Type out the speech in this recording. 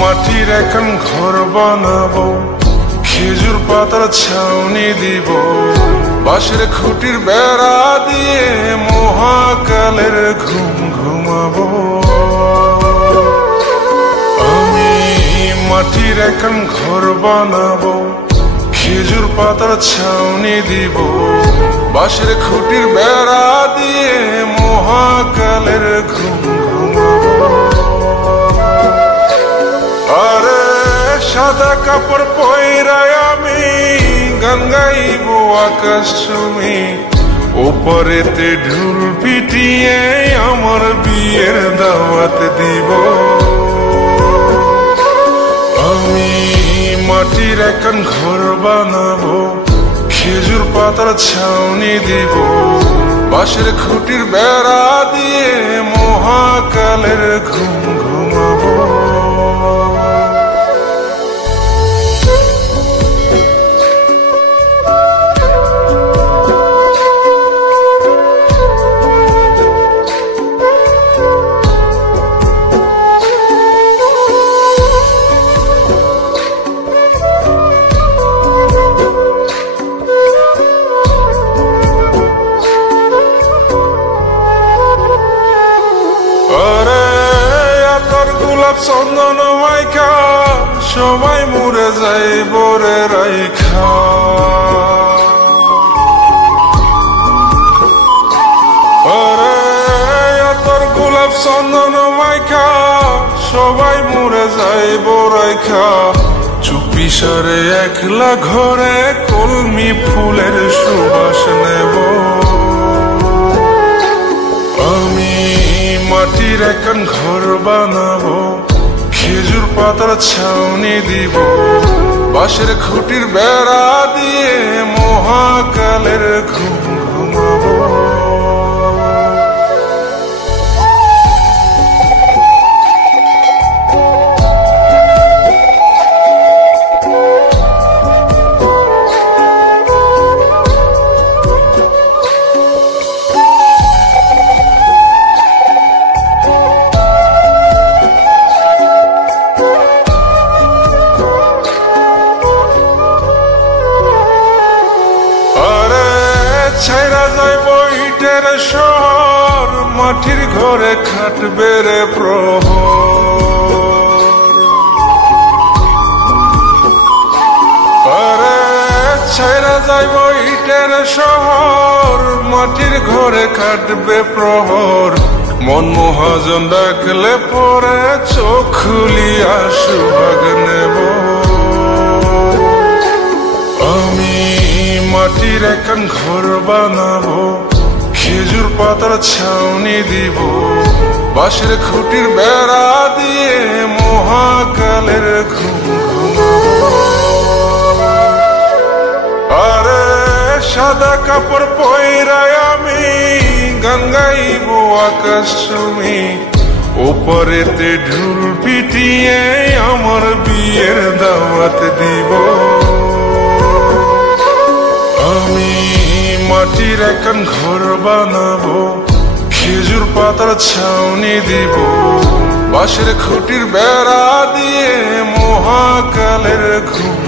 মাটির এখন ঘর বানাবো, খেজুর পাতার ছাউনি দিব, বাঁশের খুঁটির বেড়া দিয়ে মহাকালের ঘুম ঘুমাবো। আমি মাটির এখন ঘর বানাবো, খেজুর পাতার ছাউনি দিব, বাঁশের খুঁটির বেড়া দিয়ে মহাকালের ঘুম ঘুমাবো। আরে সাদা কাপড় পয়রায় আমি গান গাইব আকাশ চুমি, ওপরেতে ঢুল পিটিয়ে আমার বিয়ের দাওয়াত দিব। আমি মাটির এখন ঘর বানাবো, খেজুর পাতার ছাউনি দিব, বাঁশের খুঁটির বেড়া দিয়ে মহাকালের ঘুম ঘুমাবো। চন্দন মাইকা সবাই মরে যাই বরে রাইখা, আরে তোর গোলাপ চন্দন মাইকা সবাই মরে যাই বরাইখা, চুপি সারে একলা ঘরে কলমি ফুলের সুবাস নেব। আমি মাটির এখন ঘর বানাবো, খেজুর পাতার ছাউনি দিব, বাঁশের খুঁটির বেড়া দিয়ে মহাকালের ঘুম ঘুমাবো। ছাইরা যাইব ইটের শহর, মাটির ঘরে খাটবে রে প্রহর। আরে ছাইরা যাইব ইটের শহর, মাটির ঘরে খাটবে প্রহর। মন মহাজন ডাকলে পরে চোখ খুলিয়া সুভাগ নেব। আমি মাটির এখন ঘর বানাবো, খেজুর পাতার ছাউনি দিব, বাঁশের খুঁটির বেড়া দিয়ে মহাকালের ঘুম ঘুমাবো। আরে সাদা কাপড় পয়রায় আমি গান গাইব আকাশ চুমি, ওপরেতে ঢুল পিটিয়ে আমার বিয়ের দাওয়াত দিব। আমি মাটির এখন ঘর বানাবো, খেজুর পাতার ছাউনি দিব, বাঁশের খুঁটির বেড়া দিয়ে মহাকালের ঘুম